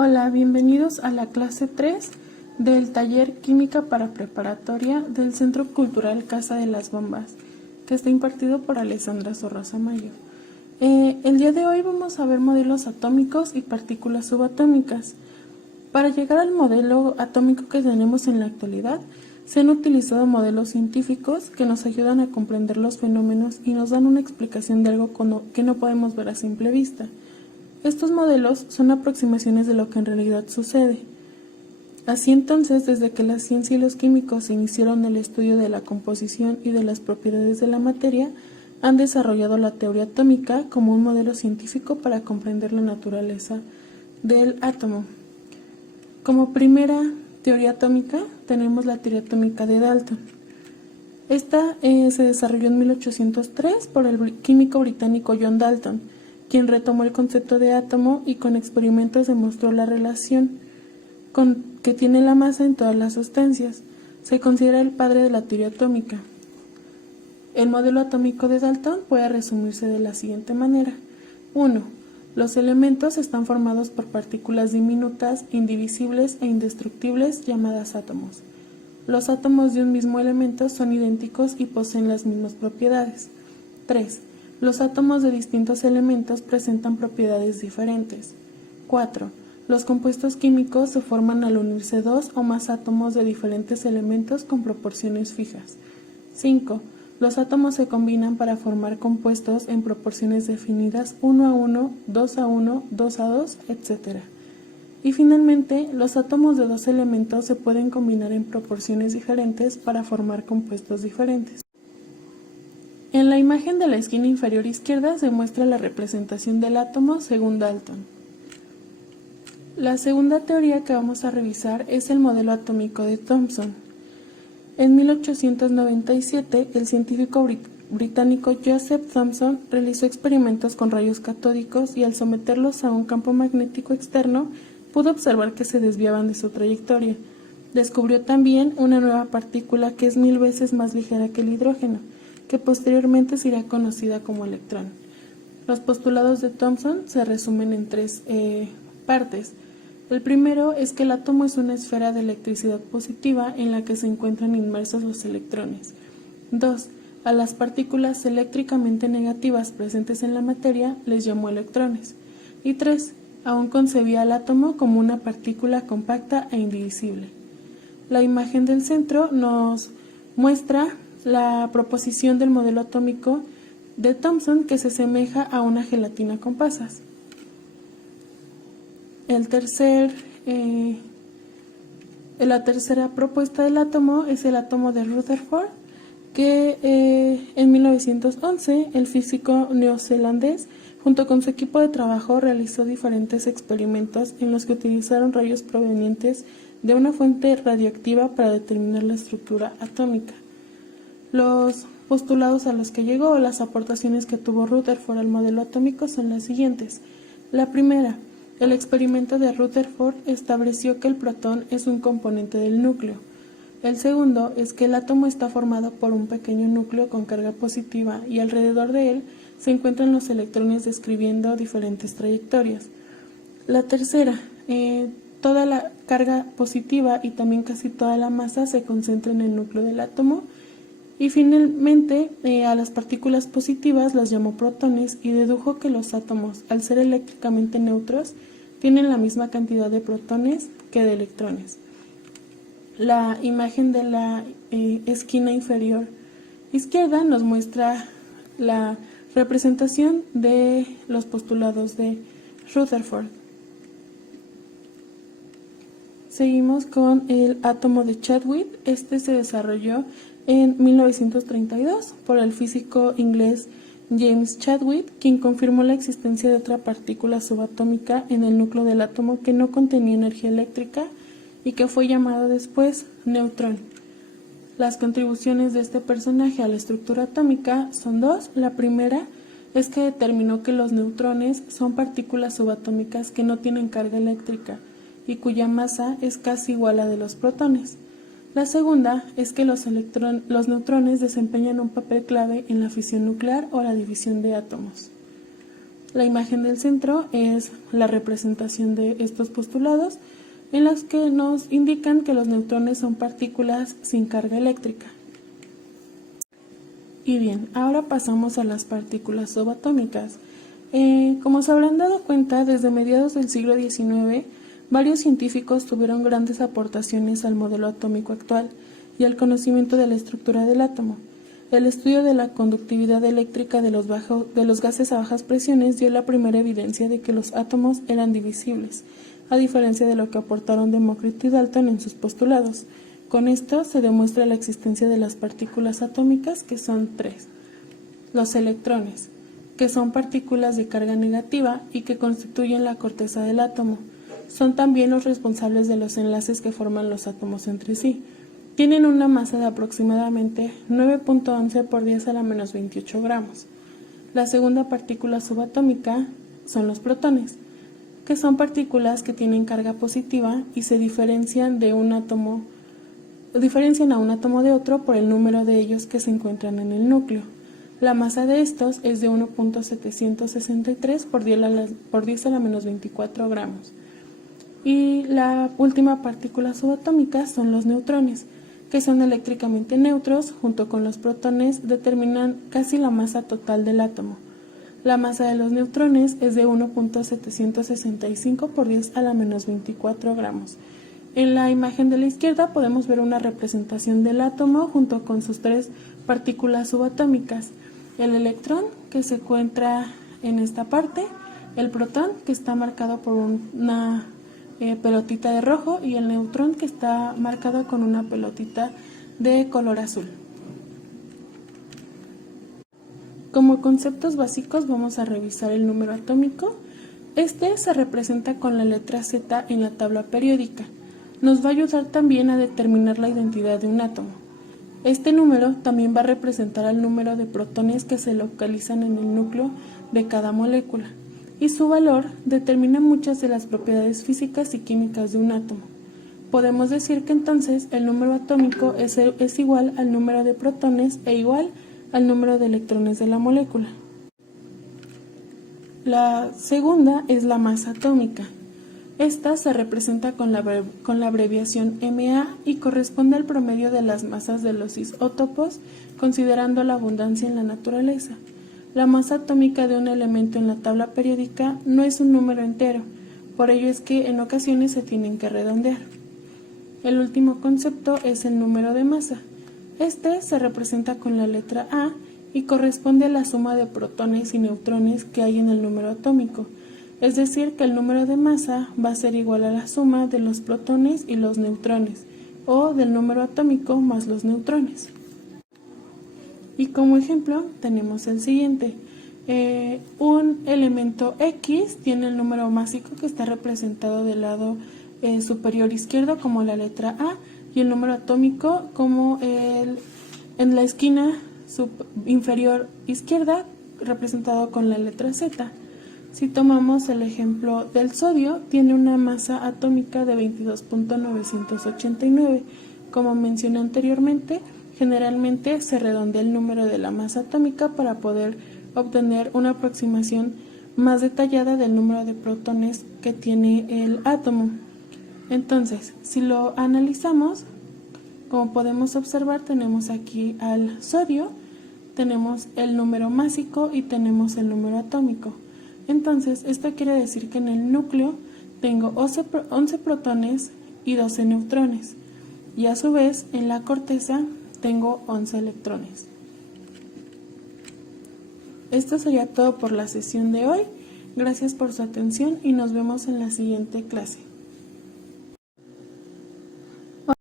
Hola, bienvenidos a la clase 3 del taller Química para Preparatoria del Centro Cultural Casa de las Bombas, que está impartido por Alessandra Sorrosa Mayo. El día de hoy vamos a ver modelos atómicos y partículas subatómicas. Para llegar al modelo atómico que tenemos en la actualidad, se han utilizado modelos científicos que nos ayudan a comprender los fenómenos y nos dan una explicación de algo que no podemos ver a simple vista. Estos modelos son aproximaciones de lo que en realidad sucede. Así entonces, desde que la ciencia y los químicos iniciaron el estudio de la composición y de las propiedades de la materia, han desarrollado la teoría atómica como un modelo científico para comprender la naturaleza del átomo. Como primera teoría atómica tenemos la teoría atómica de Dalton. Esta se desarrolló en 1803 por el químico británico John Dalton, quien retomó el concepto de átomo y con experimentos demostró la relación que tiene la masa en todas las sustancias. Se considera el padre de la teoría atómica. El modelo atómico de Dalton puede resumirse de la siguiente manera. 1. Los elementos están formados por partículas diminutas, indivisibles e indestructibles llamadas átomos. Los átomos de un mismo elemento son idénticos y poseen las mismas propiedades. 3. Los átomos de distintos elementos presentan propiedades diferentes. 4. Los compuestos químicos se forman al unirse dos o más átomos de diferentes elementos con proporciones fijas. 5. Los átomos se combinan para formar compuestos en proporciones definidas 1 a 1, 2 a 1, 2 a 2, etc. Y finalmente, los átomos de dos elementos se pueden combinar en proporciones diferentes para formar compuestos diferentes. En la imagen de la esquina inferior izquierda se muestra la representación del átomo según Dalton. La segunda teoría que vamos a revisar es el modelo atómico de Thomson. En 1897, el científico británico Joseph Thomson realizó experimentos con rayos catódicos y al someterlos a un campo magnético externo, pudo observar que se desviaban de su trayectoria. Descubrió también una nueva partícula que es 1000 veces más ligera que el hidrógeno, que posteriormente sería conocida como electrón. Los postulados de Thomson se resumen en tres partes. El primero es que el átomo es una esfera de electricidad positiva en la que se encuentran inmersos los electrones. 2. A las partículas eléctricamente negativas presentes en la materia les llamó electrones. Y 3. Aún concebía al átomo como una partícula compacta e indivisible. La imagen del centro nos muestra la proposición del modelo atómico de Thomson, que se asemeja a una gelatina con pasas. La tercera propuesta del átomo es el átomo de Rutherford, que en 1911 el físico neozelandés junto con su equipo de trabajo realizó diferentes experimentos en los que utilizaron rayos provenientes de una fuente radioactiva para determinar la estructura atómica. Los postulados a los que llegó o las aportaciones que tuvo Rutherford al modelo atómico son las siguientes. La primera, el experimento de Rutherford estableció que el protón es un componente del núcleo. El segundo es que el átomo está formado por un pequeño núcleo con carga positiva y alrededor de él se encuentran los electrones describiendo diferentes trayectorias. La tercera, toda la carga positiva y también casi toda la masa se concentra en el núcleo del átomo. Y finalmente, a las partículas positivas las llamó protones y dedujo que los átomos, al ser eléctricamente neutros, tienen la misma cantidad de protones que de electrones. La imagen de la esquina inferior izquierda nos muestra la representación de los postulados de Rutherford. Seguimos con el átomo de Chadwick. Este se desarrolló en 1932 por el físico inglés James Chadwick, quien confirmó la existencia de otra partícula subatómica en el núcleo del átomo que no contenía energía eléctrica y que fue llamado después neutrón. Las contribuciones de este personaje a la estructura atómica son dos. La primera es que determinó que los neutrones son partículas subatómicas que no tienen carga eléctrica y cuya masa es casi igual a la de los protones. La segunda es que los neutrones desempeñan un papel clave en la fisión nuclear o la división de átomos. La imagen del centro es la representación de estos postulados, en las que nos indican que los neutrones son partículas sin carga eléctrica. Y bien, ahora pasamos a las partículas subatómicas. Como se habrán dado cuenta, desde mediados del siglo XIX, varios científicos tuvieron grandes aportaciones al modelo atómico actual y al conocimiento de la estructura del átomo. El estudio de la conductividad eléctrica de los gases a bajas presiones dio la primera evidencia de que los átomos eran divisibles, a diferencia de lo que aportaron Demócrito y Dalton en sus postulados. Con esto se demuestra la existencia de las partículas atómicas, que son tres. Los electrones, que son partículas de carga negativa y que constituyen la corteza del átomo. Son también los responsables de los enlaces que forman los átomos entre sí. Tienen una masa de aproximadamente 9.11 por 10 a la menos 28 gramos. La segunda partícula subatómica son los protones, que son partículas que tienen carga positiva y se diferencian a un átomo de otro por el número de ellos que se encuentran en el núcleo. La masa de estos es de 1.763 por 10 a la menos 24 gramos. Y la última partícula subatómica son los neutrones, que son eléctricamente neutros. Junto con los protones determinan casi la masa total del átomo. La masa de los neutrones es de 1.765 por 10 a la menos 24 gramos. En la imagen de la izquierda podemos ver una representación del átomo junto con sus tres partículas subatómicas. El electrón, que se encuentra en esta parte, el protón, que está marcado por una pelotita de rojo, y el neutrón, que está marcado con una pelotita de color azul. Como conceptos básicos vamos a revisar el número atómico. Este se representa con la letra Z en la tabla periódica. Nos va a ayudar también a determinar la identidad de un átomo. Este número también va a representar al número de protones que se localizan en el núcleo de cada molécula, y su valor determina muchas de las propiedades físicas y químicas de un átomo. Podemos decir que entonces el número atómico es igual al número de protones e igual al número de electrones de la molécula. La segunda es la masa atómica. Esta se representa con la abreviación Ma y corresponde al promedio de las masas de los isótopos, considerando la abundancia en la naturaleza. La masa atómica de un elemento en la tabla periódica no es un número entero, por ello es que en ocasiones se tienen que redondear. El último concepto es el número de masa. Este se representa con la letra A y corresponde a la suma de protones y neutrones que hay en el número atómico, es decir, que el número de masa va a ser igual a la suma de los protones y los neutrones, o del número atómico más los neutrones. Y como ejemplo tenemos el siguiente. Un elemento X tiene el número másico, que está representado del lado superior izquierdo como la letra A, y el número atómico como en la esquina inferior izquierda, representado con la letra Z. Si tomamos el ejemplo del sodio, tiene una masa atómica de 22.989. Como mencioné anteriormente, generalmente se redondea el número de la masa atómica para poder obtener una aproximación más detallada del número de protones que tiene el átomo. Entonces, si lo analizamos, como podemos observar, tenemos aquí al sodio, tenemos el número másico y tenemos el número atómico. Entonces, esto quiere decir que en el núcleo tengo 11 protones y 12 neutrones, y a su vez en la corteza tengo 11 electrones. Esto sería todo por la sesión de hoy. Gracias por su atención y nos vemos en la siguiente clase.